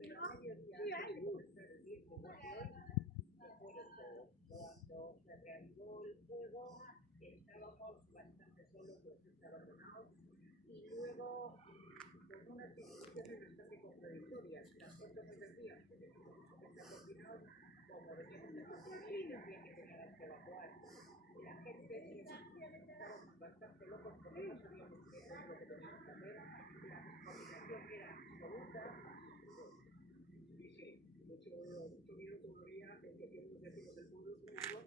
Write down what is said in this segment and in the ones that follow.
pero a mediodía, antes de comenzar el día igual que hoy, se fueron todos. Cuando se reanudó el fuego, estábamos bastante solos, bastante abandonados, y luego con unas instituciones bastante contradictorias. Las otras nos decían que teníamos que estar confinados, como veníamos de Madrid y decían que teníamos que evacuar. La gente estábamos bastante locos porque no sabíamos qué es lo que teníamos que hacer. La descoordinación era absoluta. Sí, sí, mucho miedo todavía, el que tienen los vecinos del pueblo, seguro.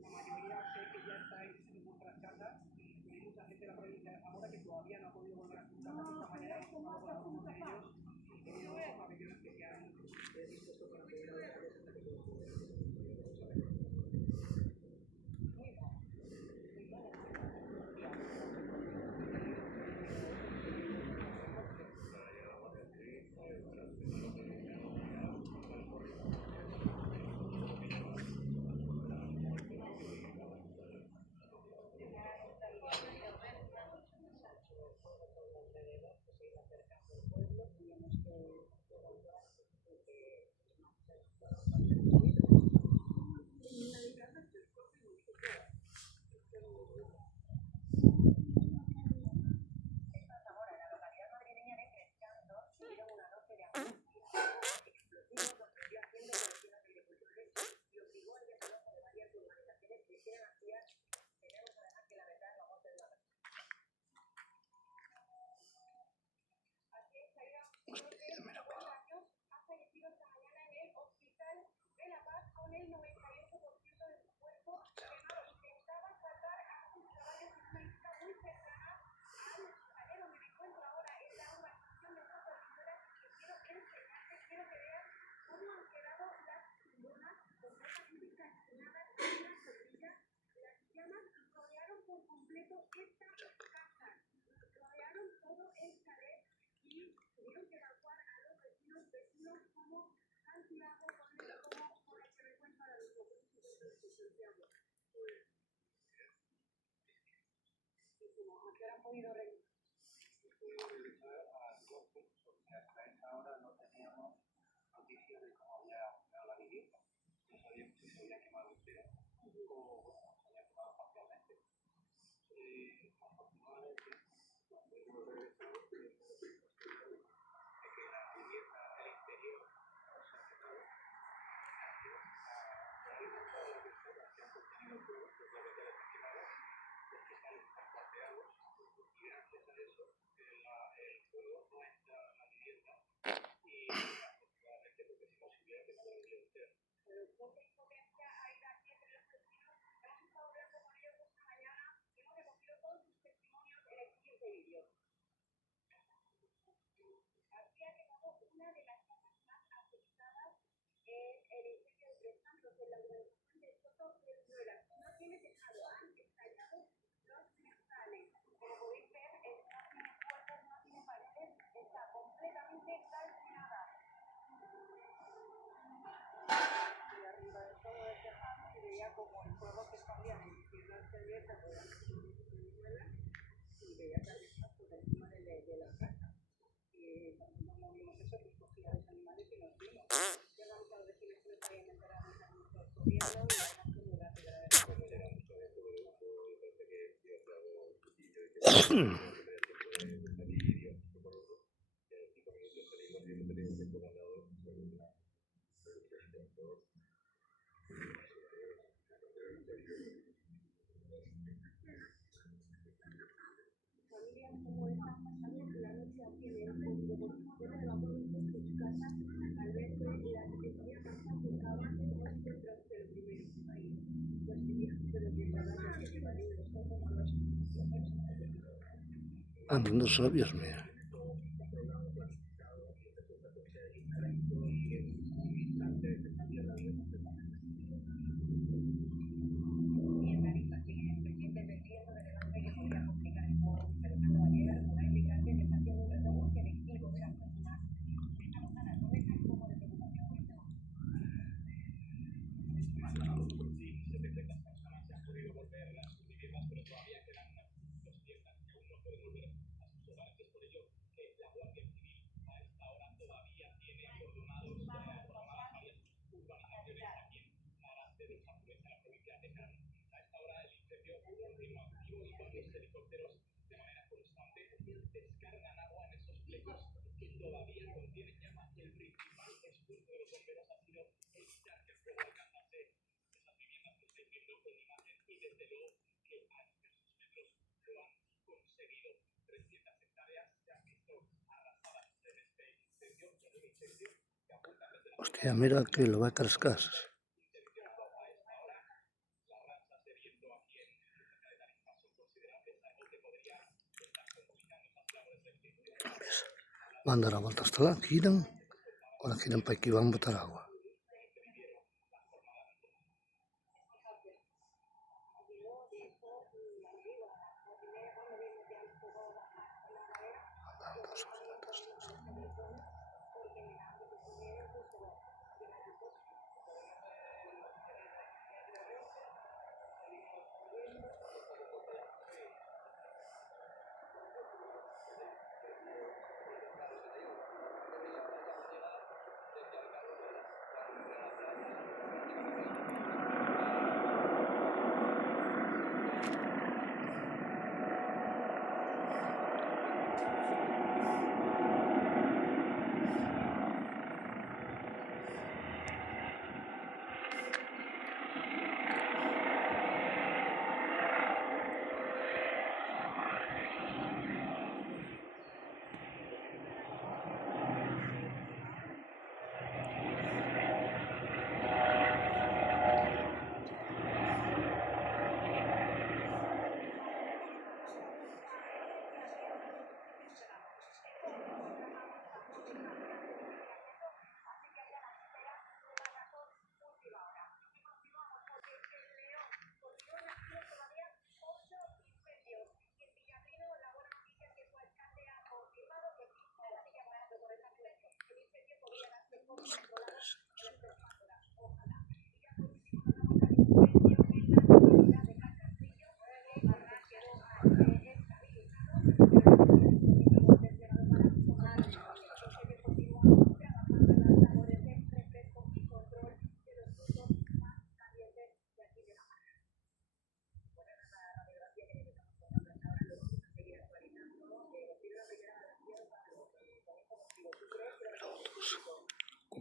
La mayoría sé que ya estáis en vuestras casas. Hay mucha gente de la provincia de Zamora que todavía no ha podido volver a sus casas esta mañana. Hemos hablado con algunos de ellos y querido pabellones que se han dispuesto para poder alojarlos hasta que todo pueda. No sabías, mira. Hostia, mira que lo va a 3 casas. Van a dar la vuelta hasta la giran. Ahora giran para aquí, van a botar agua.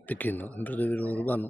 Pequeño, en vez de ver urbano.